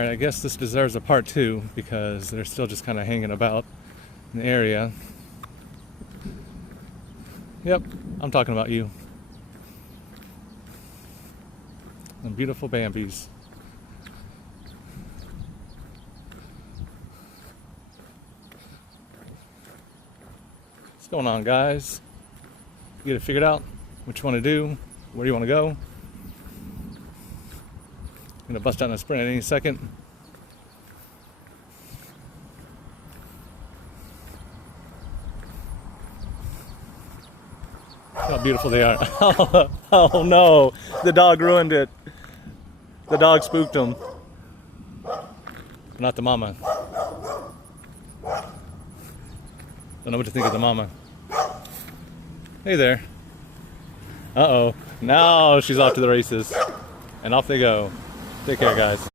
Alright, I guess this deserves a part 2 because they're still just kind of hanging about in the area. Yep, I'm talking about you. And beautiful Bambis. What's going on, guys? You get it figured out? What you want to do? Where you want to go? I'm gonna bust out in a sprint at any second. How beautiful they are. Oh no, the dog ruined it. The dog spooked him. Not the mama. Don't know what to think of the mama. Hey there. Uh-oh. Now she's off to the races. And off they go. Take care, guys.